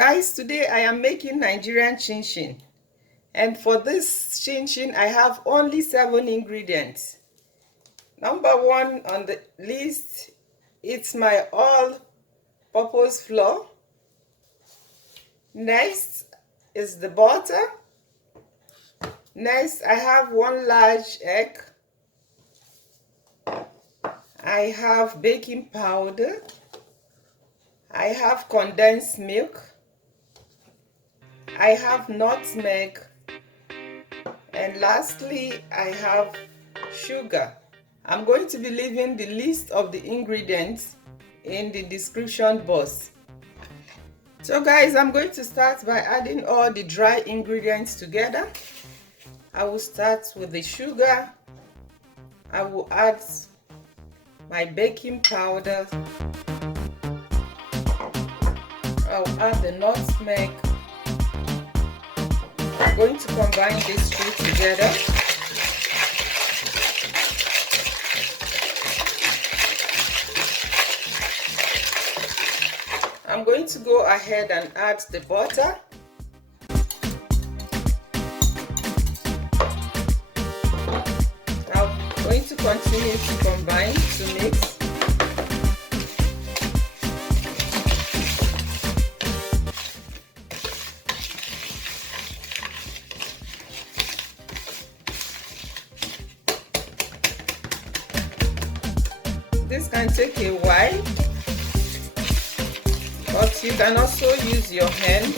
Guys, today I am making Nigerian Chinchin, and for this Chinchin I have only 7 ingredients. Number 1 on the list, it's my all-purpose flour. Next is the butter. Next I have 1 large egg. I have baking powder. I have condensed milk. I have nutmeg, and lastly I have sugar. I'm going to be leaving the list of the ingredients in the description box. So guys, I'm going to start by adding all the dry ingredients together. I will start with the sugar. I will add my baking powder. I'll add the nutmeg. I'm going to combine these two together. I'm going to go ahead and add the butter. I'm going to continue to combine to mix. This can take a while, but you can also use your hand.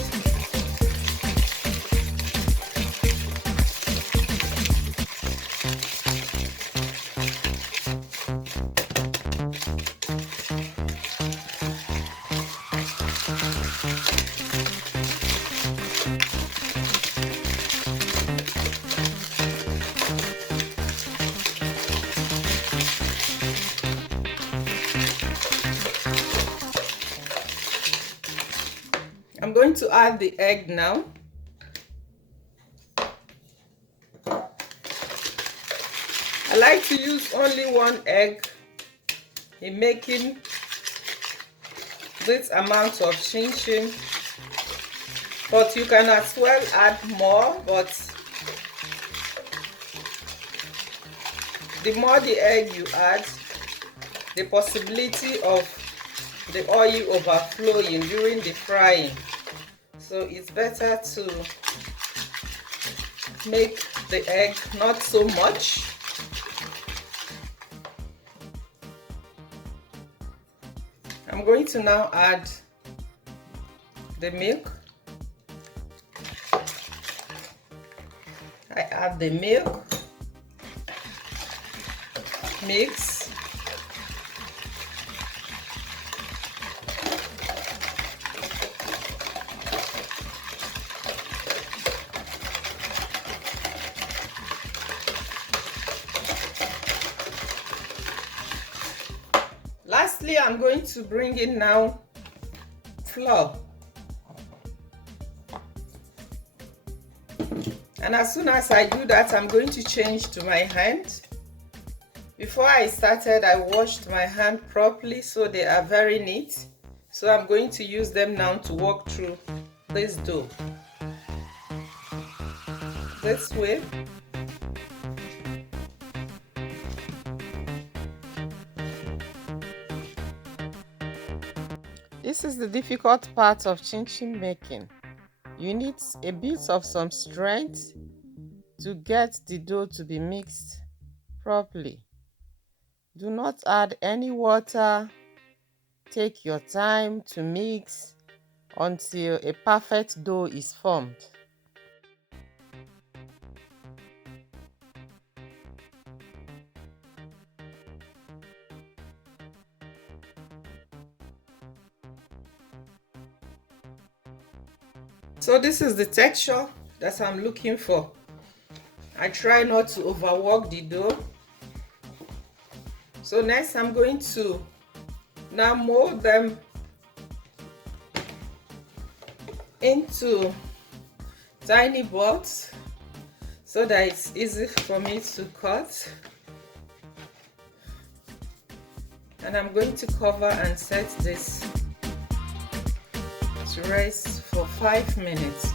I'm going to add the egg now. I like to use only 1 egg in making this amount of chinchin, but you can as well add more, but the more the egg you add, the possibility of the oil overflowing during the frying. So it's better to make the egg not so much. I'm going to now add the milk. I add the milk, mix. Lastly, I'm going to bring in now flour. And as soon as I do that, I'm going to change to my hand. Before I started, I washed my hand properly so they are very neat. So I'm going to use them now to work through this dough. This way. This is the difficult part of chinchin making. You need a bit of some strength to get the dough to be mixed properly. Do not add any water. Take your time to mix until a perfect dough is formed. So this is the texture that I'm looking for. I try not to overwork the dough. So next I'm going to now mold them into tiny balls so that it's easy for me to cut. And I'm going to cover and set this to rest for 5 minutes.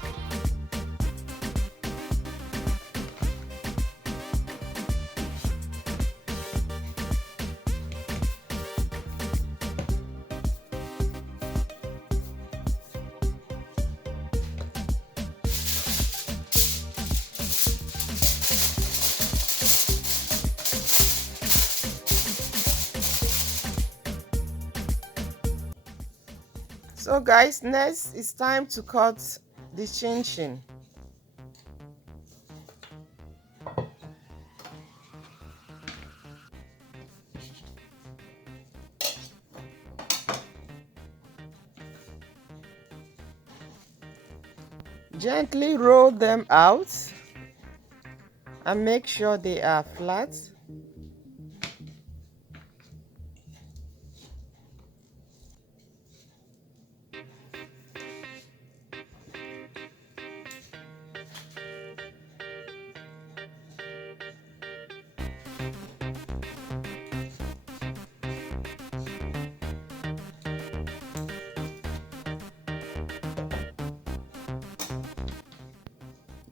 So guys, next it's time to cut the chinchin. Gently roll them out and make sure they are flat.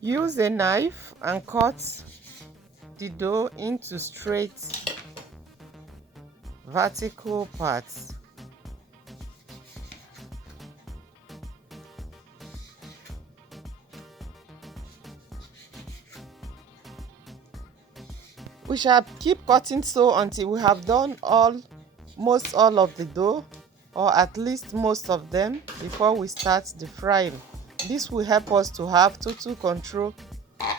Use a knife and cut the dough into straight vertical parts. We shall keep cutting so until we have done almost all of the dough, or at least most of them, before we start the frying. This will help us to have total control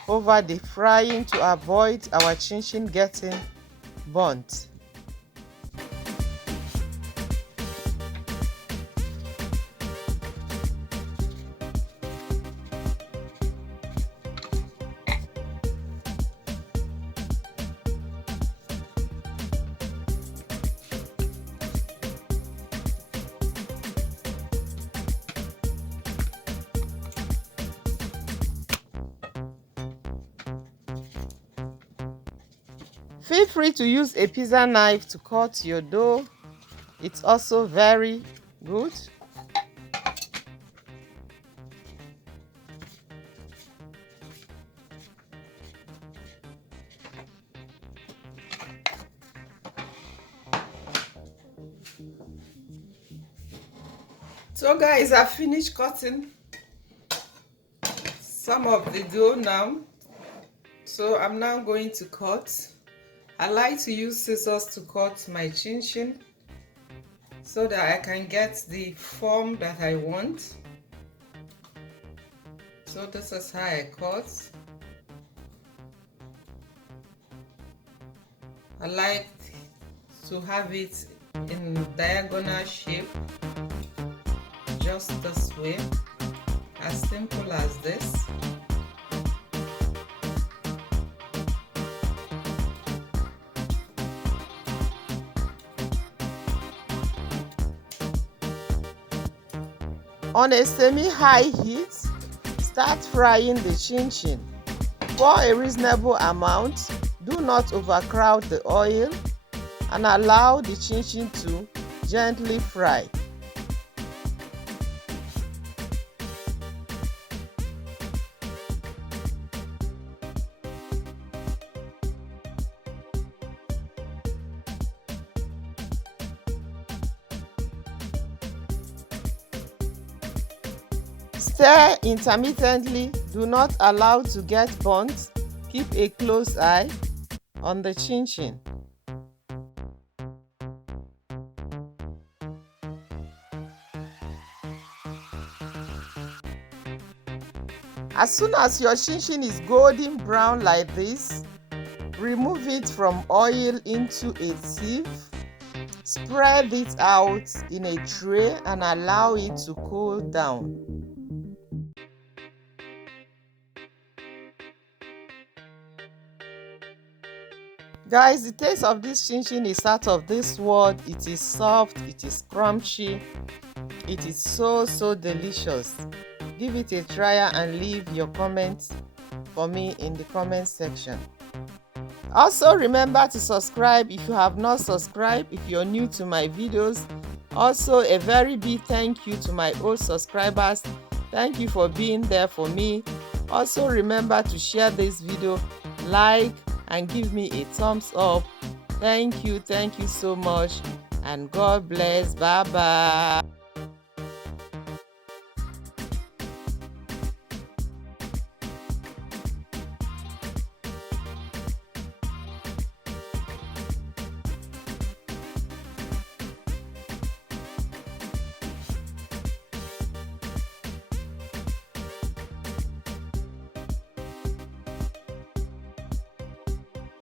over the frying to avoid our chinchin getting burnt. Feel free to use a pizza knife to cut your dough. It's also very good. So guys, I've finished cutting some of the dough now. So I'm now going to cut. I like to use scissors to cut my chinchin so that I can get the form that I want. So this is how I cut. I like to have it in diagonal shape, just this way, as simple as this. On a semi-high heat, start frying the chinchin. Pour a reasonable amount, do not overcrowd the oil, and allow the chinchin to gently fry. Stir intermittently, do not allow to get burnt. Keep a close eye on the chinchin. As soon as your chinchin is golden brown like this, remove it from oil into a sieve. Spread it out in a tray and allow it to cool down. Guys, the taste of this chinchin is out of this world. It is soft, it is crunchy, it is so delicious. Give it a try and leave your comments for me in the comment section. Also remember to subscribe if you have not subscribed. If you're new to my videos, Also, a very big thank you to my old subscribers. Thank you for being there for me. Also, remember to share this video, like, and give me a thumbs up. Thank you so much, and God bless. Bye bye.